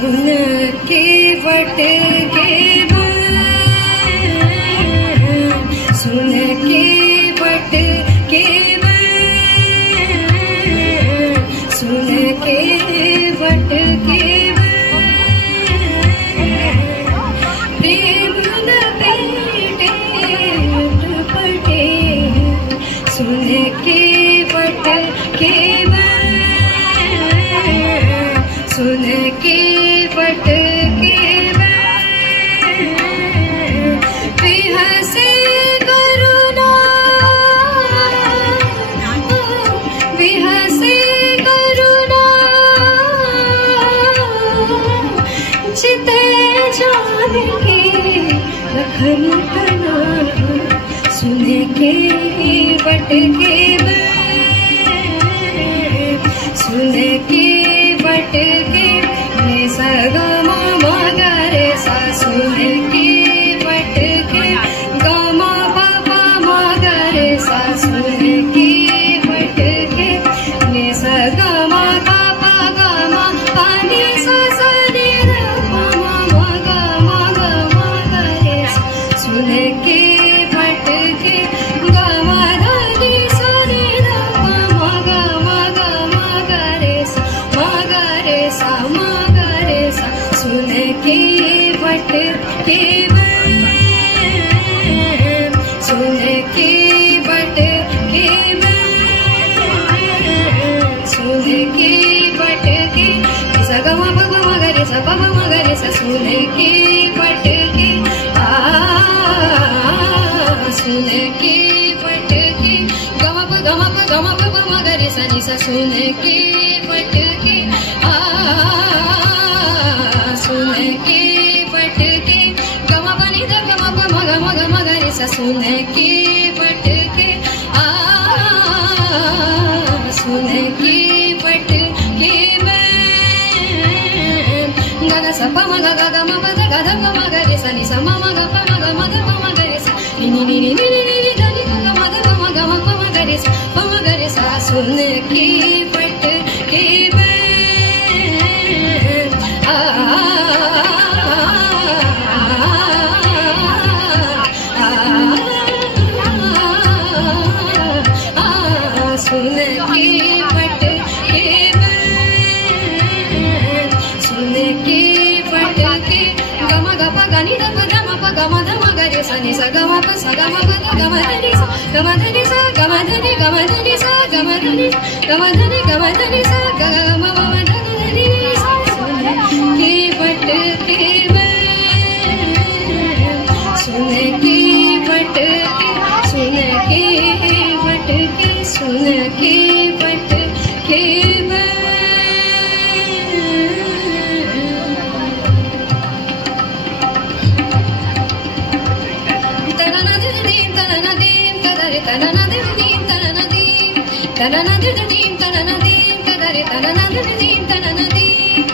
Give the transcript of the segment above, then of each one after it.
सुन के वट के सुन के वट के सुन के वट के प्रेम लपेटे दुपट्टे सुन के वट के सुन के वट के बेहसे करुणा बेहसे करुणा चिते जान के रखन तना सुन के वट के सुन के वट के ने सगा मामा गरे सा सुन के वट के गामा पापा मगरे सा सुन के वट के ने सगा मा पापा गामा पानी सा सा ने मामा मगा मगा मगरे सा सुन के वट के गामा दादी सा ने मामा गा मगा मगरे सा सुन के वट के सुन के वट के सुन के वट के सगमा पग मगरे सा पग मगरे सा सुन के वट के सुन के वट के गमा प मगरे सा नि सा सुन के वट के सुन के वट के गमा पनि द गमा प मग मग मगरे सा सुन के वट के सुन के वट के ग सा प मग ग ग म प द ग ध ग मगरे सा नि सा म म ग प मग मग प मगरे सा नि नि नि नि नि नि द नि ग म द ग म ग म प मगरे सा सुन के वट के सुन के वट के सुन के वट के गम ग प ग नि द प ग म प ग म ध म ग रे सा नि सा ग म प सा ग म प द ग म ध नि सा ग म ध नि सा ग म ध नि ग म ध नि सा ग म ध नि ग म ध नि ग म ध नि सा ग ग म म म ध ग नि सा सुन के वट के सुन के वट के सुन के वट के सुन के वट के तनना दिन तनना दिन कदरे तनना दिन तनना दिन तनना दिन तनना दिन कदरे तनना दिन तनना दिन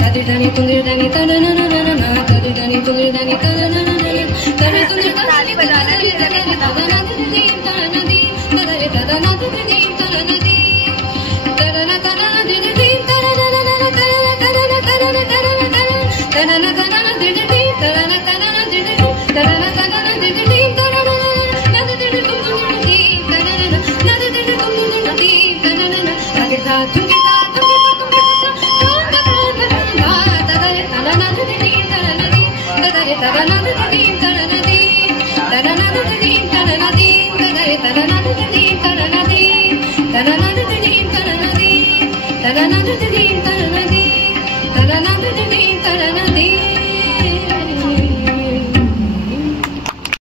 कदरे दनी तुंगे दनी तनना ना ना ना कदरे दनी तुंगे दनी तनना ना ना कदरे तुंगे ताली बजाना रे तनना तनना दिन तनना दिन कदरे तनना दिन तनना दिन तनना तनना दिन तनना ना ना तनना तनना तनना तनना तनना तनना दिन तनना तनना दिन तनना तनना दिन तनना ना दिन तुम दिन तनना ना दिन तुम दिन तनना अगर ता तुंगे ता तगरे तनना दिन तनना दिन तगरे तनना दिन तनना दिन तनना दिन तनना दिन तगरे तनना दिन तनना दिन तनना दिन तनना दिन तनना दिन